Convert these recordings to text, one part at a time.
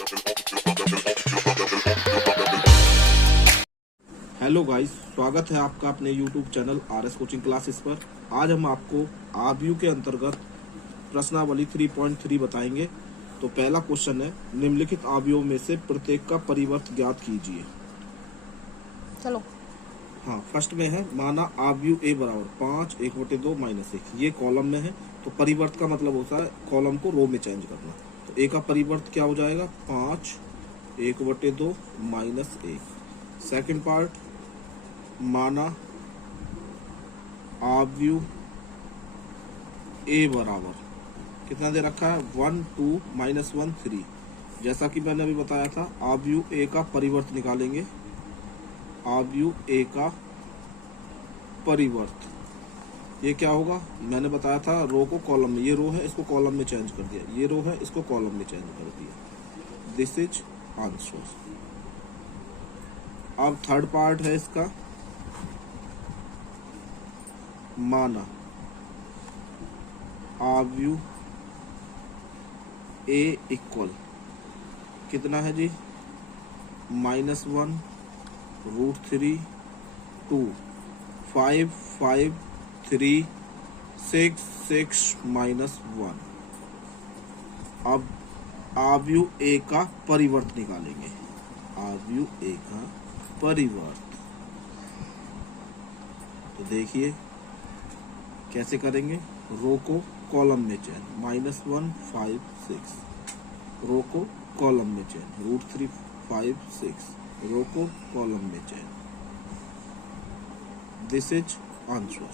Hello guys, स्वागत है आपका अपने YouTube channel RS coaching classes पर। आज हम आपको आव्यूह के अंतर्गत प्रश्नावली 3.3 बताएंगे। तो पहला क्वेश्चन है, निम्नलिखित आव्यूहों में से प्रत्येक का परिवर्त ज्ञात कीजिए। चलो। हाँ, फर्स्ट में है, माना आव्यूह ए बराबर 5 1/2 -1। ये कॉलम में है, तो परिवर्त का मतलब होता है कॉलम को रो में चेंज करना। तो ए का परिवर्त क्या हो जाएगा, 5 1/2 -1। सेकेंड पार्ट, माना आव्यूह ए बराबर कितना दे रखा है, 1 2 -1 3। जैसा कि मैंने अभी बताया था, आव्यूह ए का परिवर्त निकालेंगे। आव्यूह ए का परिवर्त ये क्या होगा, मैंने बताया था रो को कॉलम में, ये रो है इसको कॉलम में चेंज कर दिया, ये रो है इसको कॉलम में चेंज कर दिया। This is answer. अब थर्ड पार्ट है इसका, माना आव्यूह ए इक्वल कितना है जी, -1 √3 2 5 5 3 6 6 -1। अब आव्यूह ए का परिवर्त निकालेंगे। आव्यूह ए का परिवर्त तो देखिए कैसे करेंगे, रो को कॉलम में चेंज, -1 5 6, रो को कॉलम में चेंज, √3 5 6, रो को कॉलम में change. This is answer.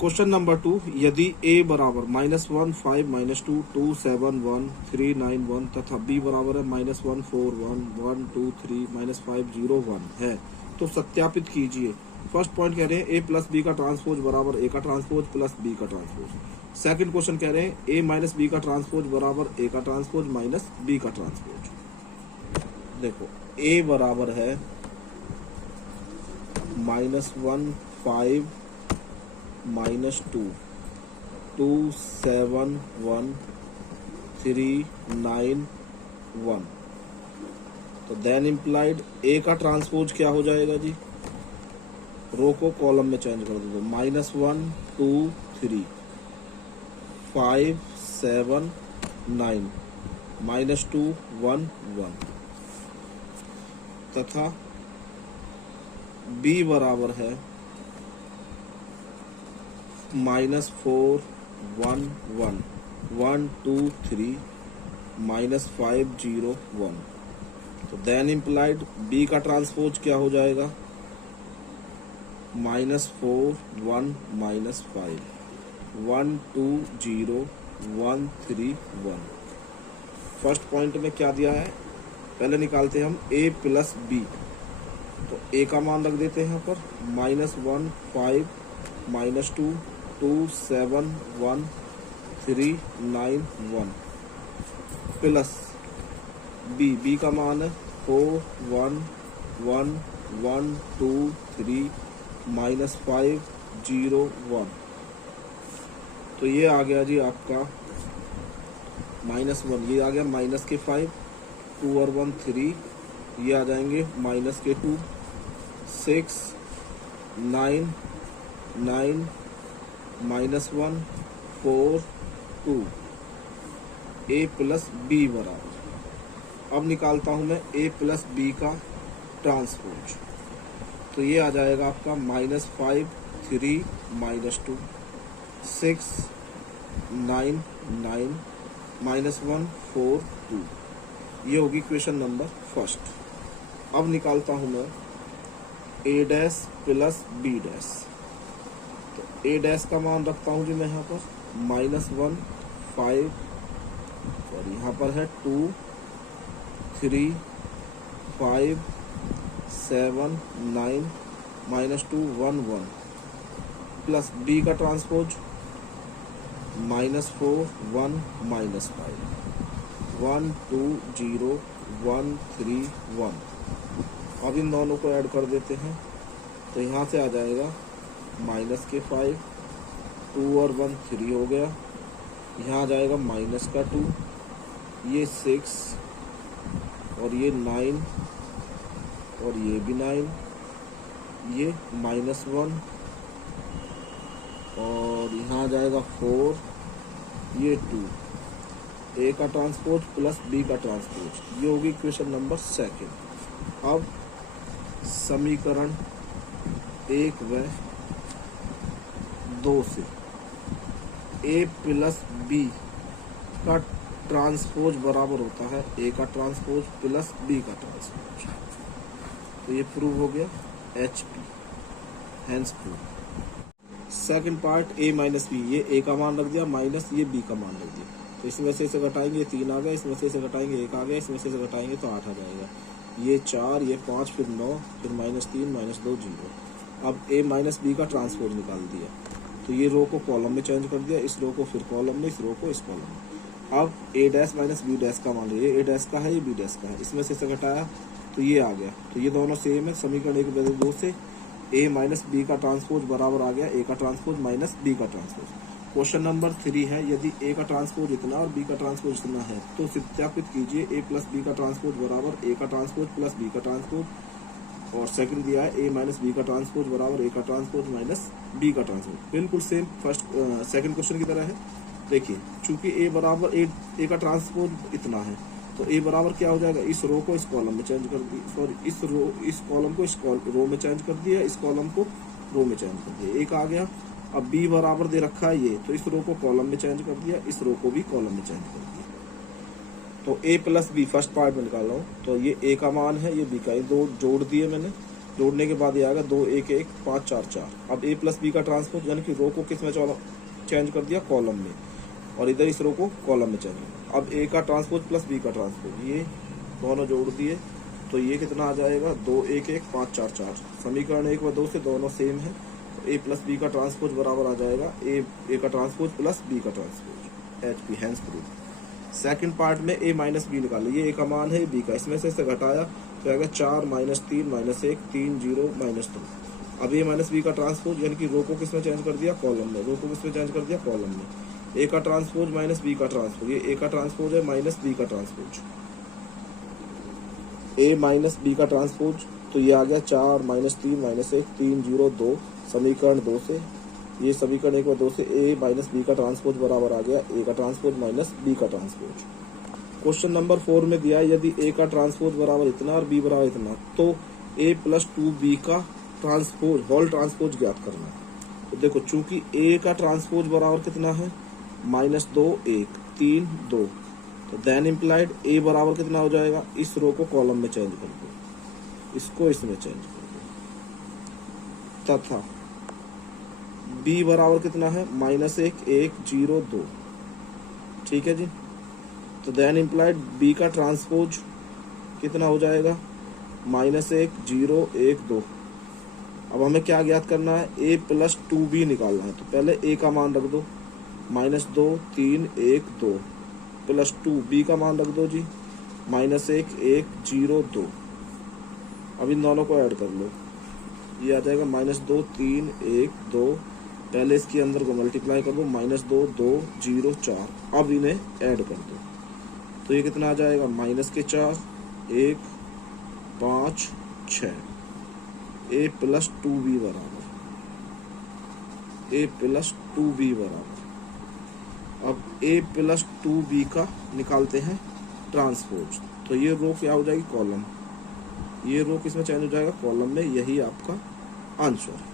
Question number 2, यदि a बराबर -1 5 -2 2 7 1 3 9 1 तथा b बराबर है -1 4 1 1 2 3 -5 0 1 है, तो सत्यापित कीजिए। फर्स्ट पॉइंट कह रहे हैं a प्लस बी का ट्रांसपोज बराबर a का ट्रांसपोज प्लस b का ट्रांसपोज। सेकंड क्वेश्चन कह रहे हैं a माइनस बी का ट्रांसपोज बराबर a का ट्रांसपोज माइनस b का ट्रांसपोज। देखो a बराबर है -1 5 -2 2 7 1 3 9 1। तो देन इम्प्लाइड a का ट्रांसपोज क्या हो जाएगा जी, रो को कॉलम में चेंज कर दो, -1 2 3 5 7 9 -2 1 1 तथा b बराबर है -4 1 1 1 2 3 -5 0 1। तो देन इम्प्लाइड b का ट्रांसपोज क्या हो जाएगा, -4 1 -5 1 2 0 1 3 1। फर्स्ट पॉइंट में क्या दिया है, पहले निकालते हैं हम a प्लस बी। तो a का मान रख देते हैं यहाँ पर -1 5 -2 2 7 1 3 9 1 प्लस b का मान है 4 1 1 1 2 3 -5 0 1। तो ये आ गया जी आपका -1, ये आ गया -5 2 और 1 3, ये आ जाएंगे -2 6 9 9 -1 4 2 a प्लस बी बराबर। अब निकालता हूं मैं a प्लस बी का ट्रांसपोज। तो ये आ जाएगा आपका -5 3 -2 6 9 9 -1 4 2। ये होगी क्वेश्चन नंबर फर्स्ट। अब निकालता हूं मैं a dash plus b dash. तो a डैश का मान रखता हूं जी मैं यहाँ पर -1 5 और यहाँ पर है 2 3 5 7 9 -2 1 1 प्लस b का ट्रांसपोज -4 1 -5 1 2 0 1 3 1। अब इन दोनों को ऐड कर देते हैं, तो यहाँ से आ जाएगा -5 2 और 1 3 हो गया, यहाँ आ जाएगा -2 ये 6 और ये 9 और ये भी 9, ये -1 और यहाँ आ जाएगा 4, ये 2। ए का ट्रांसपोज प्लस बी का ट्रांसपोज, ये होगी इक्वेशन नंबर 2। अब समीकरण 1 व 2 से ए प्लस बी का ट्रांसपोज बराबर होता है ए का ट्रांसपोज प्लस बी का ट्रांसपोज। तो ये प्रूव हो गया, HP hence prove. Second part A minus B, ये ए का मान रख दिया माइनस ये बी का मान रख दिया। तो इसमें से इसे घटाएंगे 3 आ गया, इसमें से इसे घटाएंगे 1 आ गया, इसमें से इसे घटाएंगे तो 8 आ जाएगा। ये 4, ये 5, फिर 9, फिर -3, -2, 0। अब ए माइनस बी का ट्रांसपोज निकाल दिया, तो ये रो को कॉलम में चेंज कर दिया, इस रो को फिर कॉलम में, इस रो को इस कॉलम में। अब ए डैश माइनस बी डैश का मान लिया, ए डैश का है, ये बी डैश का है, इसमें से इसे घटाया तो ये आ गया। तो ये दोनों सेम है। समीकरण 1 व 2 से ए माइनस बी का ट्रांसपोज बराबर आ गया ए का ट्रांसपोज माइनस बी का ट्रांसपोज। क्वेश्चन नंबर 3 है, यदि ए का ट्रांसपोज इतना और बी का ट्रांसपोज इतना है तो सत्यापित कीजिए ए प्लस बी का ट्रांसपोज बराबर ए का ट्रांसपोज प्लस बी का ट्रांसपोज। और सेकंड दिया है ए माइनस बी का ट्रांसपोज बराबर ए का ट्रांसपोज माइनस बी का ट्रांसपोज। बिल्कुल सेम सेकंड क्वेश्चन की तरह है। देखिए, चूंकि ए बराबर ए का ट्रांसपोज इतना है तो ए बराबर क्या हो जाएगा, इस रो को इस कॉलम में चेंज कर दी, सॉरी इस कॉलम को इस रो में चेंज कर दिया, इस कॉलम को रो में चेंज कर दिया, एक आ गया। अब बी बराबर दे रखा है ये, तो इस रो को कॉलम में चेंज कर दिया, इस रो को भी कॉलम में चेंज कर दिया। तो A plus B first part में निकाल रहा हूँ, तो ये ए का मान है, ये बी का, ये दो जोड़ दिए मैंने। जोड़ने के बाद ये आएगा 2 1 1 5 4 4। अब ए प्लस बी का ट्रांसपोज यानी कि रो को किस में चेंज कर दिया, कॉलम में, और इधर इस रो को कॉलम में चेंज कर। अब ए का ट्रांसपोज प्लस बी का ट्रांसपोज, ये दोनों जोड़ दिए तो ये कितना आ जाएगा, 2 1 1 5 4 4। समीकरण 1 व 2 से दोनों सेम है, तो ए प्लस बी का ट्रांसपोज बराबर आ जाएगा ए का ट्रांसपोज प्लस बी का transpose. HP hence prove. Second part में ए माइनस बी निकाले, ये ए का मान है, बी का, इसमें से इसे घटाया तो आएगा 4 -3 -1 3 0 -2। अब ए माइनस बी का ट्रांसपोज यानी कि रो को किसमें चेंज कर दिया, कॉलम में, रो को किसमें चेंज कर दिया, कॉलम में। ए का ट्रांसपोज माइनस बी का ट्रांसपोज, ये ए का ट्रांसपोज है माइनस बी का ट्रांसपोज, ए माइनस बी का ट्रांसपोज, तो ये आ गया 4 -3 -1 3 0 2। समीकरण 2 से, ये समीकरण 1 व 2 से ए माइनस बी का ट्रांसपोज बराबर आ गया ए का ट्रांसपोज माइनस बी का ट्रांसपोज। क्वेश्चन नंबर 4 में दिया है, यदि ए का ट्रांसपोज बराबर इतना और बी बराबर इतना तो ए प्लस 2b का ट्रांसपोज होल ट्रांसपोज ज्ञात करना। तो देखो, चूंकि ए का ट्रांसपोज बराबर कितना है, -2 1 3 2, तो देन इम्प्लाइड ए बराबर कितना हो जाएगा, इस रो को कॉलम में चेंज कर दो, इसको इसमें चेंज कर दो, तथा बी बराबर कितना है, -1 1 0 2। ठीक है जी। तो देन इम्प्लाइड बी का ट्रांसपोज कितना हो जाएगा, -1 0 1 2। अब हमें क्या ज्ञात करना है, ए प्लस 2b निकालना है। तो पहले ए का मान रख दो, -2 3 1 2 प्लस 2b का मान रख दो जी, -1 1 0 2। अब इन दोनों को ऐड कर लो, ये आ जाएगा -2 3 1 2। पहले इसके अंदर को मल्टीप्लाई कर दो, -2 2 0 4। अब इन्हें ऐड कर दो तो ये कितना आ जाएगा, -4 1 5 6। ए प्लस 2b बराबर, ए प्लस 2b बराबर। अब ए प्लस 2b का निकालते हैं ट्रांसपोज, तो ये रो क्या हो जाएगी, कॉलम, ये रो किसमें चेंज हो जाएगा, कॉलम में। यही आपका आंसर।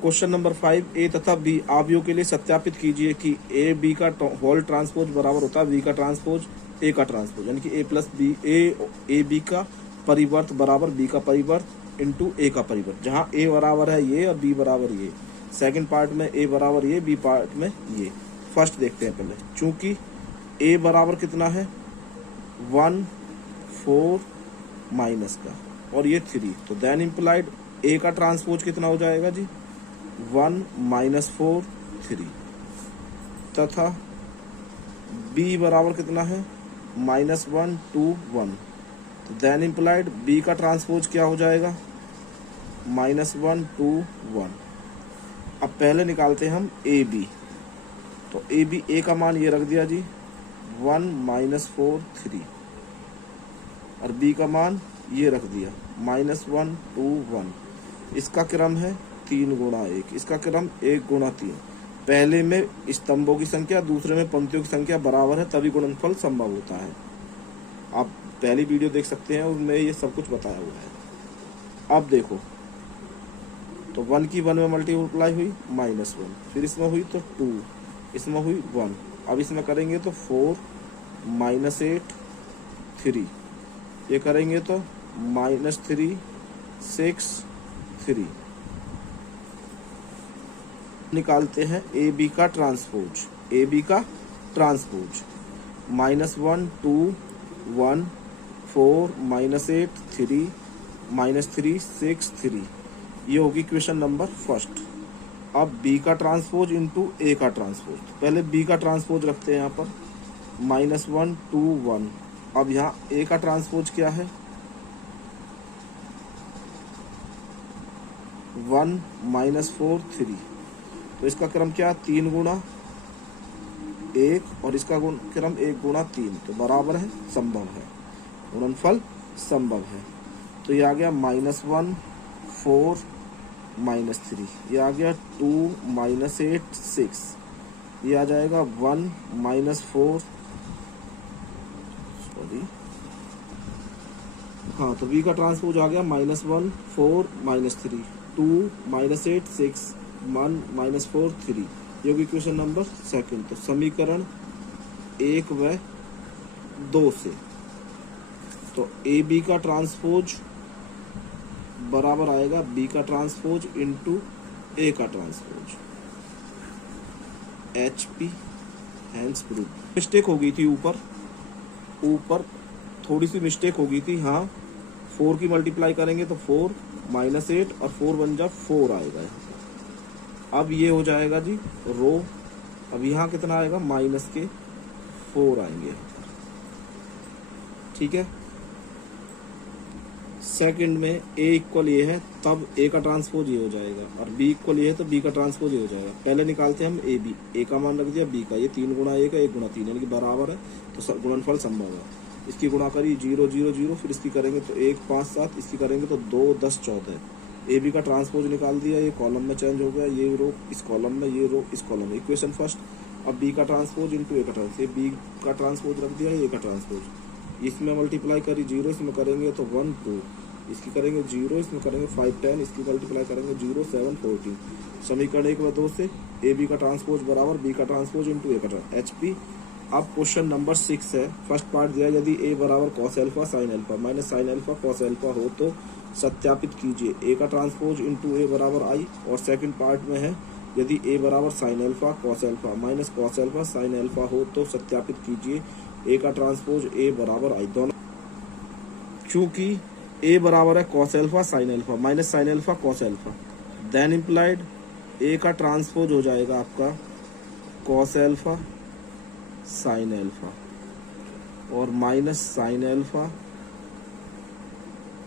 क्वेश्चन नंबर 5, ए तथा बी आव्यूह के लिए सत्यापित कीजिए कि ए बी का होल ट्रांसपोज बराबर होता है बी का ट्रांसपोज ए का ट्रांसपोज, यानी कि ए प्लस बी ए बी का परिवर्त बराबर बी का परिवर्त इंटू ए का परिवर्त, जहाँ ए बराबर है ये और बी बराबर ये। सेकंड पार्ट में ए बराबर ये, बी पार्ट में ये। फर्स्ट देखते हैं पहले, चूंकि ए बराबर कितना है, 1 4 माइनस का और ये 3, तो देन इम्प्लाइड ए का ट्रांसपोज कितना हो जाएगा जी, 1 -4 3, तथा बी बराबर कितना है, -1 2 1, तो देन इम्प्लाइड बी का ट्रांसपोज क्या हो जाएगा, -1 2 1। अब पहले निकालते हैं हम ए बी, तो ए बी, ए का मान ये रख दिया जी 1 माइनस 4 3, और बी का मान ये रख दिया -1 2 1। इसका क्रम है 3 गुणा 1, इसका क्रम 1 गुणा 3। पहले में स्तंभों की संख्या, दूसरे में पंक्तियों की संख्या बराबर है, तभी गुणनफल संभव होता है। आप पहली वीडियो देख सकते हैं, उसमें ये सब कुछ बताया हुआ है। अब देखो तो 1 की 1 में मल्टीप्लाई हुई -1, फिर इसमें हुई तो 2, इसमें हुई 1। अब इसमें करेंगे तो 4 -8 3, ये करेंगे तो -3 6 3। निकालते हैं ए बी का ट्रांसपोज, ए बी का ट्रांसपोज -1 2 1 4 -8 3 -3 6 3, ये होगी क्वेश्चन नंबर फर्स्ट। अब बी का ट्रांसपोज इंटू ए का ट्रांसपोज, पहले बी का ट्रांसपोज रखते हैं यहाँ पर -1 2 1। अब यहाँ ए का ट्रांसपोज क्या है 1 -4 3, तो इसका क्रम क्या 3 गुणा 1 और इसका क्रम 1 गुणा 3, तो बराबर है, संभव है, गुणनफल संभव है। तो ये आ गया -1 4 -3, ये आ गया 2 -8 6, ये आ जाएगा 1 -4 सॉरी, हाँ तो बी का ट्रांसपोज आ गया -1 4 -3 2 -8 6 1 -4 3, ये होगी क्वेश्चन नंबर सेकंड। तो समीकरण 1 व 2 से तो ए बी का ट्रांसपोज बराबर आएगा बी का ट्रांसपोज इंटू ए का transpose, HP hence proof. Mistake हो गई थी, ऊपर थोड़ी सी मिस्टेक हो गई थी। हाँ 4 की मल्टीप्लाई करेंगे तो 4 -8 और 4 बन जा 4 आएगा। अब ये हो जाएगा जी रो, अब यहाँ कितना आएगा -4 आएंगे, ठीक है। सेकंड में ए इक्वल ये है, तब ए का ट्रांसपोज ये हो जाएगा, और बी इक्वल ये है तो बी का ट्रांसपोज ये हो जाएगा। पहले निकालते हैं हम ए बी, ए का मान रख दिया, बी का, ये 3 गुणा 1 है 1 गुणा 3, यानी कि बराबर है, तो गुणनफल संभव है। इसकी गुणा करी 0 0 0, फिर इसकी करेंगे तो 1 5 7, इसकी करेंगे तो 2 10 14। ए बी का ट्रांसपोज निकाल दिया, ये कॉलम में चेंज हो गया, ये रो इस कॉलम में, ये रो इस कॉलम में, इक्वेशन फर्स्ट। अब बी का ट्रांसपोज इंटू ए का ट्रांसपोज, बी का ट्रांसपोज रख दिया, ए का ट्रांसपोज, इसमें मल्टीप्लाई करी 0, इसमें करेंगे तो 1 2, इसकी करेंगे 0, इसमें करेंगे 5 10, इसकी मल्टीप्लाई करेंगे 0 7 14। समीकरण 1 व 2 से ए बी का ट्रांसपोज बराबर बी का ट्रांसपोज इंटू ए का ट्रांसपोज, HP। अब क्वेश्चन नंबर 6 है, फर्स्ट पार्ट दिया, यदि ए बराबर cos alpha sin alpha minus sin alpha cos alpha हो तो सत्यापित कीजिए ए का ट्रांसपोज इंटू ए बराबर I। और सेकंड पार्ट में है, यदि ए बराबर sin alpha cos alpha minus cos alpha sin alpha हो तो सत्यापित कीजिए ए का ट्रांसपोज ए बराबर I। दोनों चूंकि ए बराबर है cos alpha sin alpha minus sin alpha cos alpha, then implied A का ट्रांसपोज हो जाएगा आपका cos अल्फा sin अल्फा और minus sin alpha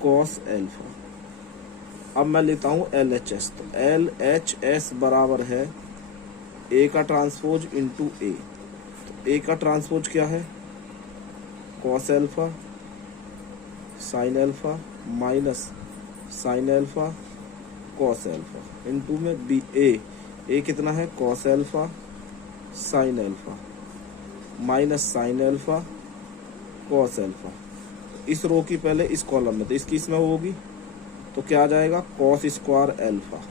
cos alpha. अब मैं लेता हूँ LHS, तो LHS बराबर है ए का ट्रांसपोज इंटू ए, तो ए का ट्रांसपोज क्या है cos alpha sin alpha minus sin alpha cos alpha into में बी ए कितना है cos alpha sin alpha minus sin alpha cos alpha. इस रो की पहले इस कॉलम में, तो इसकी इसमें होगी तो क्या आ जाएगा cos स्क्वायर अल्फा,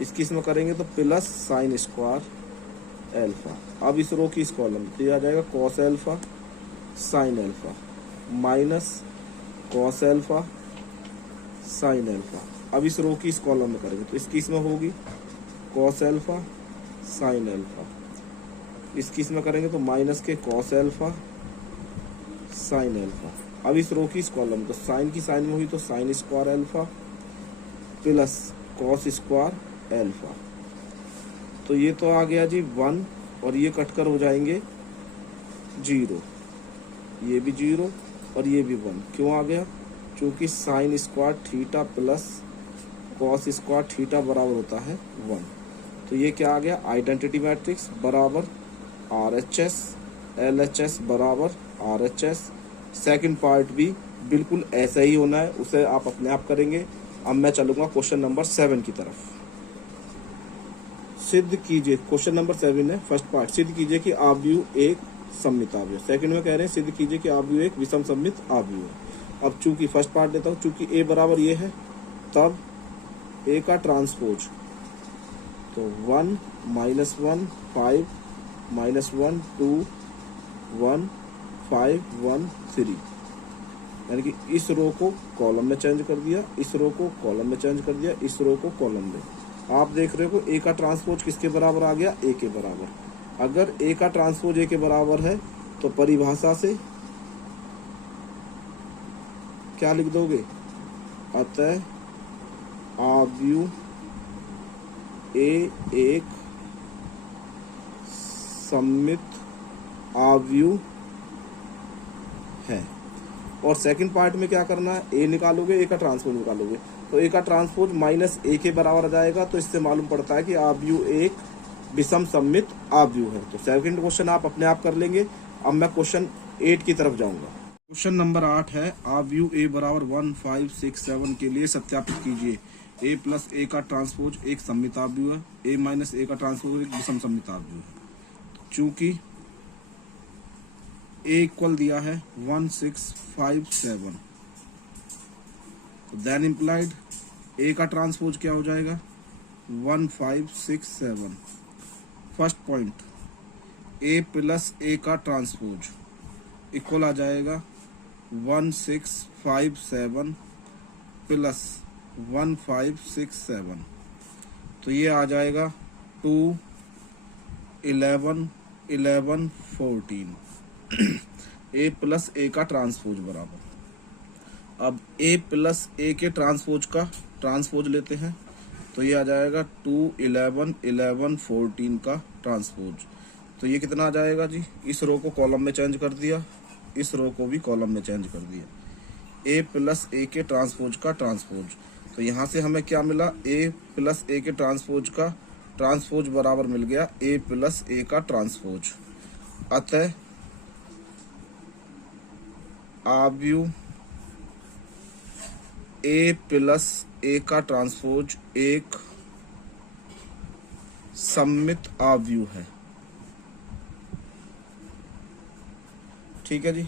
इसकी इसमें करेंगे तो प्लस sin स्क्वायर अल्फा। अब इस रो की इस कॉलम में, तो ये आ जाएगा cos alpha sin alpha minus cos alpha sin alpha. अब इस रो की इस कॉलम में करेंगे तो इसकी इसमें होगी cos अल्फा sin अल्फा, इसकी इसमें करेंगे तो माइनस के cos अल्फा sin अल्फा। अब इस रो की इस कॉलम में, तो साइन की साइन में हुई तो sin square alpha plus cos square alpha. तो ये तो आ गया जी 1, और ये कटकर हो जाएंगे 0, ये भी 0 और ये भी 1। क्यों आ गया? क्योंकि sin square theta plus cos square theta बराबर होता है 1। तो ये क्या आ गया? आइडेंटिटी मैट्रिक्स बराबर RHS LHS बराबर RHS। सेकंड पार्ट भी बिल्कुल ऐसा ही होना है, उसे आप अपने आप करेंगे। अब मैं चलूंगा क्वेश्चन नंबर 7 की तरफ। सिद्ध कीजिए, क्वेश्चन नंबर 7 है फर्स्ट पार्ट, सिद्ध कीजिए कि आव्यूह एक सममित आव्यूह। सेकंड में कह रहे हैं सिद्ध कीजिए कि आव्यूह एक विषम सममित आव्यूह है। अब चूंकि फर्स्ट पार्ट देता हूँ, चूंकि ए बराबर ये है, तब ए का ट्रांसपोज, तो 1 -1 5 -1 2 1 5 1 3, यानी कि इस रो को कॉलम में चेंज कर दिया, इस रो को कॉलम में चेंज कर दिया, इस रो को कॉलम में। आप देख रहे हो ए का ट्रांसपोज किसके बराबर आ गया, ए के बराबर। अगर ए का ट्रांसपोज ए के बराबर है तो परिभाषा से क्या लिख दोगे, अतः आव्यूह ए एक सममित आव्यूह है। और सेकंड पार्ट में क्या करना है, ए निकालोगे, ए का ट्रांसपोज निकालोगे, तो ए का ट्रांसपोज -a के बराबर आ जाएगा। तो इससे मालूम पड़ता है कि आव्यूह एक विषम सममित आव्यूह है। तो सेकंड क्वेश्चन आप अपने आप कर लेंगे। अब मैं क्वेश्चन 8 की तरफ जाऊंगा। क्वेश्चन नंबर 8 है, आव्यूह ए बराबर 1 5 6 7 के लिए सत्यापित कीजिए a प्लस a का ट्रांसपोज एक सममित आव्यूह है, a माइनस a का ट्रांसपोज एक विषम सममित आव्यूह है। चूंकि a इक्वल दिया है 1 6 5 7, देन इम्प्लाइड a का ट्रांसपोज क्या हो जाएगा, 1 5 6 7। First point, a plus a का ट्रांसपोज इक्वल आ जाएगा 1 6 5 7 प्लस 1 5 6 7, तो ये आ जाएगा 2 11 11 14। a प्लस a का ट्रांसपोज बराबर, अब a प्लस a के ट्रांसपोज का ट्रांसपोज लेते हैं, तो ये आ जाएगा 2 11 11 14 का ट्रांसपोज। तो ये कितना आ जाएगा जी, इस रो को कॉलम में चेंज कर दिया, इस रो को भी कॉलम में चेंज कर दिया, a प्लस a के ट्रांसपोज का ट्रांसपोज। तो यहाँ से हमें क्या मिला, a प्लस a के ट्रांसपोज का ट्रांसपोज बराबर मिल गया a प्लस a का ट्रांसपोज। अतः आव्यूह a प्लस a का ट्रांसपोज एक सममित आव्यूह है। ठीक है जी।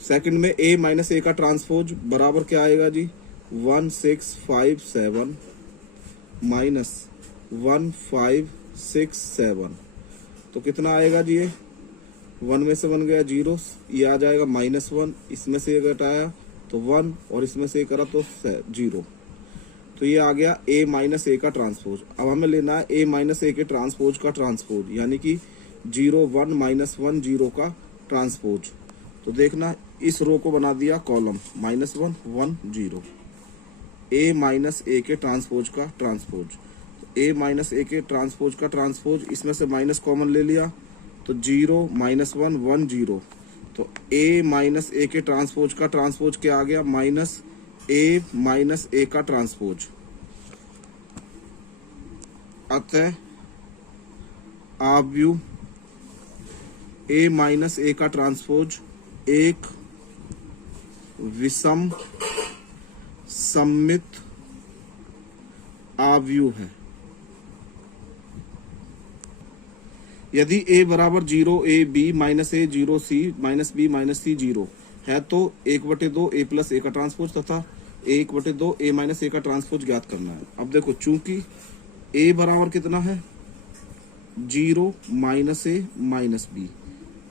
सेकंड में a माइनस a का ट्रांसपोज बराबर क्या आएगा जी, 1 6 5 7 माइनस 1 5 6 7, तो कितना आएगा जी, ये 1 में से 1 गया 0, ये आ जाएगा -1, इसमें से ये घटाया तो 1 और इसमें से ये करा तो 0, तो ये आ गया a माइनस a का ट्रांसपोज। अब हमें लेना है a माइनस a के ट्रांसपोज का ट्रांसपोज, यानी कि 0 1 -1 0 का ट्रांसपोज। तो देखना इस रो को बना दिया कॉलम, -1 1 0, a माइनस a के ट्रांसपोज का ट्रांसपोज, तो a माइनस a के ट्रांसपोज का ट्रांसपोज, इसमें से माइनस कॉमन ले लिया तो 0 -1 1 0, तो a माइनस a के ट्रांसपोज का ट्रांसपोज क्या आ गया, -a माइनस a का ट्रांसपोज। अतः आव्यूह a माइनस a का ट्रांसपोज एक विषम सममित आव्यूह है। यदि a बराबर 0 a b minus a 0 c minus b minus c 0 है तो 1/2 a प्लस a का ट्रांसपोज तथा 1/2 a माइनस a का ट्रांसपोज ज्ञात करना है। अब देखो चूंकि a बराबर कितना है, 0 minus a minus b,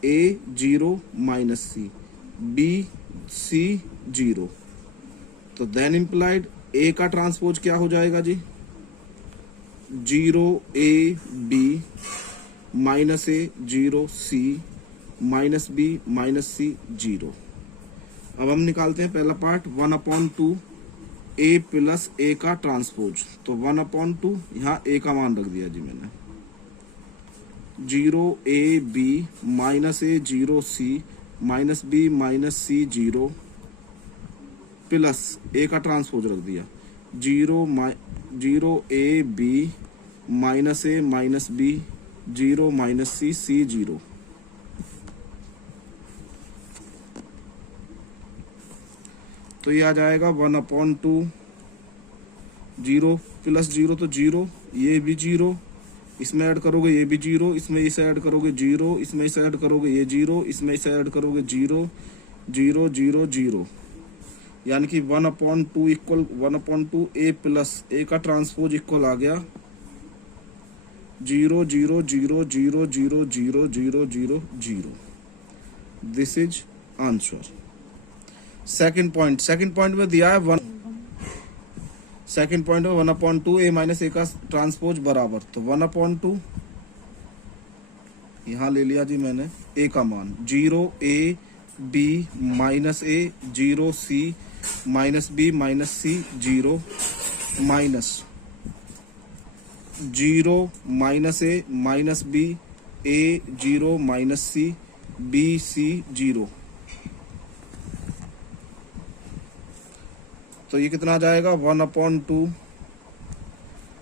a 0 minus c, b c 0, तो देन इम्प्लाइड a का ट्रांसपोज क्या हो जाएगा जी, 0 a b minus a 0 c minus b minus c 0। अब हम निकालते हैं पहला पार्ट, 1/2 a प्लस a का ट्रांसपोज, तो 1/2 यहाँ a का मान रख दिया जी मैंने, 0 a b minus a 0 c minus b minus c 0 plus a का ट्रांसपोज रख दिया, 0 a b minus a minus b zero minus C, C zero. तो ये आ जाएगा 1/2, जीरो प्लस जीरो तो जीरो, ये भी जीरो, इसमें ऐड करोगे ये भी जीरो, इसमें इसे ऐड करोगे जीरो, इसमें इसे ऐड करोगे ये जीरो, इसमें इसे ऐड करोगे जीरो, जीरो जीरो जीरो, यानी कि 1/2 इक्वल 1/2 ए प्लस ए का ट्रांसपोज इक्वल आ गया zero zero zero zero zero zero zero zero zero. This is answer. Second point में दिया है सेकंड पॉइंट में 1/2 ए माइनस ए का ट्रांसपोज बराबर, तो 1/2 यहाँ ले लिया जी मैंने ए का मान, zero A B minus A, zero C minus B minus C zero, minus zero minus A minus B, A zero minus C, B C zero. तो ये कितना आ जाएगा 1/2,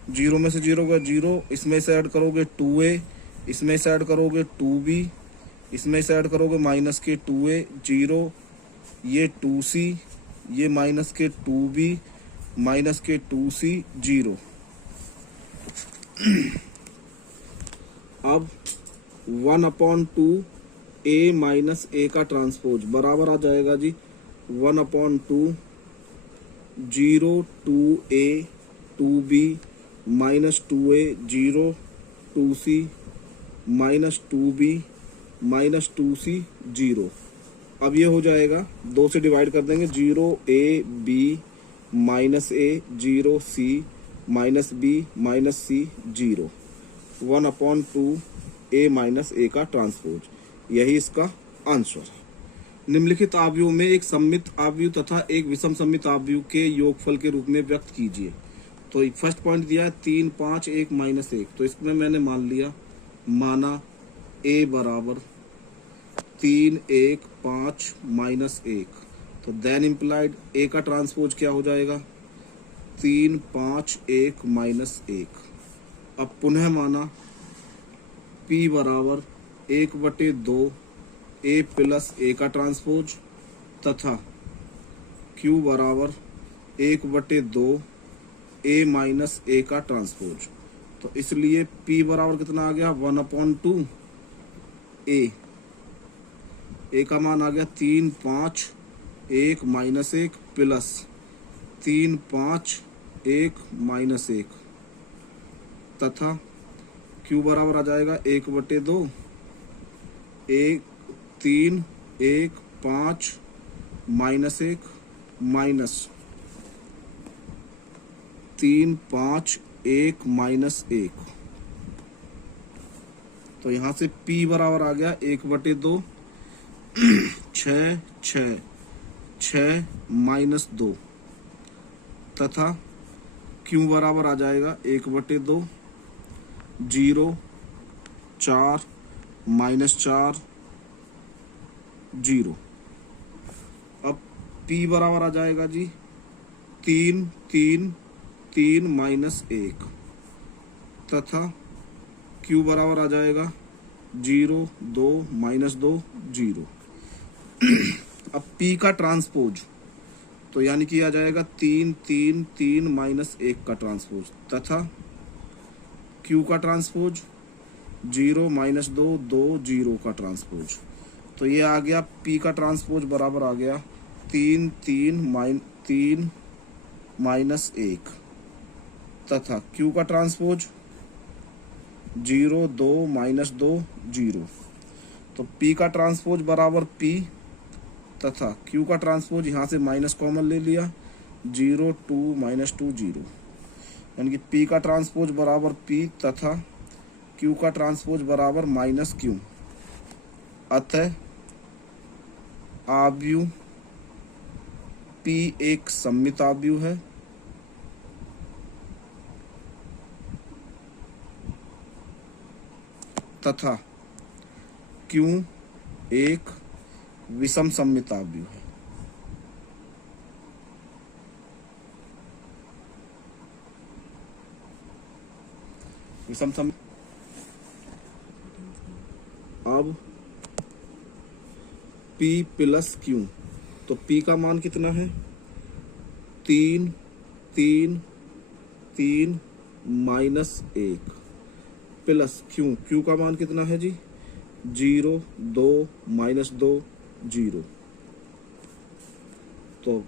जीरो में से जीरो का जीरो, इसमें से ऐड करोगे 2a, इसमें से ऐड करोगे 2b, इसमें से ऐड करोगे माइनस के 2a जीरो, ये 2c, ये माइनस के 2b माइनस के 2c जीरो। अब 1/2 a माइनस a का ट्रांसपोज बराबर आ जाएगा जी 1/2 zero 2a 2b minus 2a zero 2c minus 2b minus 2c zero. अब ये हो जाएगा, दो से डिवाइड कर देंगे, zero A B minus A zero C minus B minus C zero, 1/2 A minus A का ट्रांसपोज, यही इसका आंसर है। निम्नलिखित आव्यूह में एक सममित आव्यूह तथा एक विषम सममित आव्यूह के योगफल के रूप में व्यक्त कीजिए। तो फर्स्ट पॉइंट दिया है 3 5 1 माइनस 1, तो इसमें मैंने माना a बराबर 3 1 5 माइनस 1, तो देन इम्प्लाइड a का ट्रांसपोज क्या हो जाएगा 3 5 1 माइनस 1। अब पुनः माना p बराबर 1/2 a प्लस a का ट्रांसपोज तथा q बराबर 1/2 a माइनस a का ट्रांसपोज। तो इसलिए p बराबर कितना आ गया 1/2 a का मान आ गया 3 5 1 माइनस 1 प्लस 3 5 1 माइनस 1 तथा q बराबर आ जाएगा 1/2 1 3 1 5 माइनस 1 माइनस 3 5 1 माइनस 1। तो यहाँ से p बराबर आ गया 1/2 6 6 6 माइनस 2 तथा q बराबर आ जाएगा 1/2 0 4 माइनस 4 0। अब p बराबर आ जाएगा जी 3 3 3 माइनस 1 तथा q बराबर आ जाएगा 0 2 माइनस 2 0। अब p का ट्रांसपोज, तो यानी कि आ जाएगा 3 3 3 माइनस 1 का ट्रांसपोज तथा q का ट्रांसपोज 0 माइनस 2 2 0 का ट्रांसपोज। तो ये आ गया p का ट्रांसपोज बराबर आ गया 3 3 माइनस 1 तथा q का ट्रांसपोज 0 2 माइनस 2 0। तो p का ट्रांसपोज बराबर p तथा q का ट्रांसपोज यहाँ से माइनस कॉमन ले लिया 0 2 माइनस 2 0, यानी कि p का ट्रांसपोज बराबर p तथा q का ट्रांसपोज बराबर माइनस q। अतः आव्यूह p एक सममित आव्यूह है तथा q एक विषम सममित आव्यूह है। विषम सममित अब P प्लस Q, तो P का मान कितना है 3 3 3 माइनस 1 प्लस Q का मान कितना है जी 0 2 माइनस 2 0। तो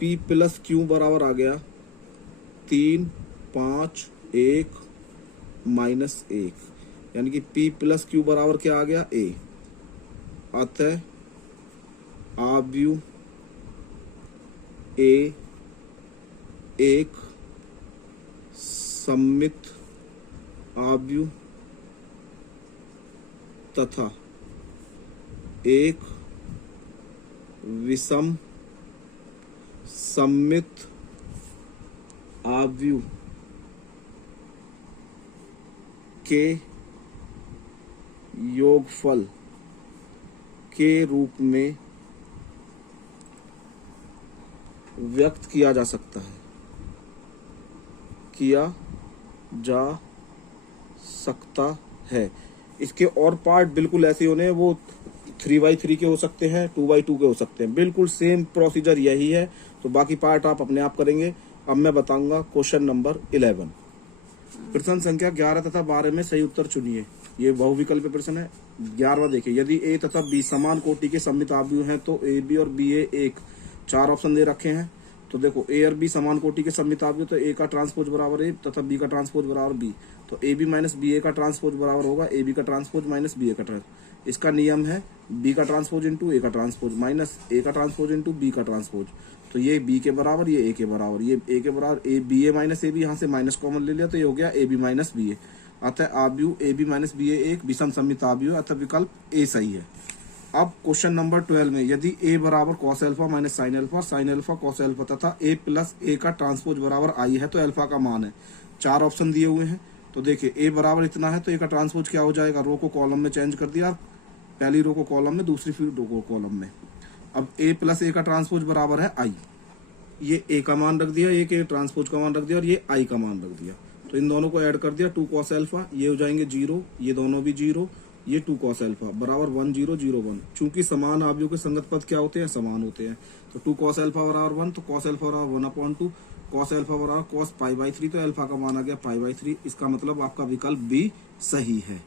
P प्लस Q बराबर आ गया 3 5 1 माइनस 1, यानी कि P प्लस Q बराबर क्या आ गया A। अतः आव्यूह A एक सममित आव्यूह तथा एक विषम सममित आव्यूह के योगफल के रूप में व्यक्त किया जा सकता है, किया जा सकता है। इसके और पार्ट बिल्कुल ऐसे होने हैं, वो 3/3 के हो सकते हैं, 2/2 के हो सकते हैं, बिल्कुल सेम प्रोसीजर यही है। तो बाकी पार्ट आप अपने आप करेंगे। अब मैं बताऊंगा क्वेश्चन नंबर 11। प्रश्न संख्या 11 तथा 12 में सही उत्तर चुनिए। ये बहुविकल्प प्रश्न है। 11वां देखिए, यदि ए तथा बी समान कोटि के सममित आव्यूह हैं तो ए बी और बी ए एक। 4 ऑप्शन दे रखे हैं। तो देखो ए और बी समान कोटि के सममित आव्यूह, तो ए का ट्रांसपोज बराबर ए तथा बी का ट्रांसपोज बराबर बी। तो ए बी माइनस बी ए का ट्रांसपोज बराबर होगा ए बी का ट्रांसपोज माइनस बी ए का ट्रांसपोज। इसका नियम है बी का ट्रांसपोज इंटू ए का ट्रांसपोज माइनस ए का ट्रांसपोज इंटू बी का ट्रांसपोज। तो ये बी के बराबर, ये ए के बराबर, ये ए के बराबर, A B A minus A B, यहाँ से माइनस कॉमन ले लिया तो ये हो गया ए बी माइनस बी ए। अतः आव्यूह ए बी माइनस बी ए एक विषम सममित आव्यूह, अतः विकल्प ए सही है। अब क्वेश्चन नंबर 12 में, यदि a बराबर cos alpha minus sine alpha, sine alpha cos alpha तथा a प्लस a का ट्रांसपोज बराबर i है तो अल्फा का मान है। 4 ऑप्शन दिए हुए हैं। तो देखिए a बराबर इतना है तो a का ट्रांसपोज क्या हो जाएगा, रो को कॉलम में चेंज कर दिया, पहली रो को कॉलम में, दूसरी फिर रो को कॉलम में। अब a प्लस a का ट्रांसपोज बराबर है i, ये a का मान रख दिया, एक ट्रांसपोज का मान रख दिया और ये i का मान रख दिया। तो इन दोनों को ऐड कर दिया, 2 कॉस एल्फा, ये हो जाएंगे 0, ये दोनों भी 0, ये 2 कॉस एल्फा बराबर 1 0 0 1। चूंकि समान आव्यूह के संगत पद क्या होते हैं, समान होते हैं। तो 2 कॉस एल्फा बराबर 1, तो कॉस एल्फा बराबर 1/2, कॉस एल्फा बराबर कॉस पाई बाई 3, तो एल्फा का मान आ गया पाई बाई 3। इसका मतलब आपका विकल्प बी सही है।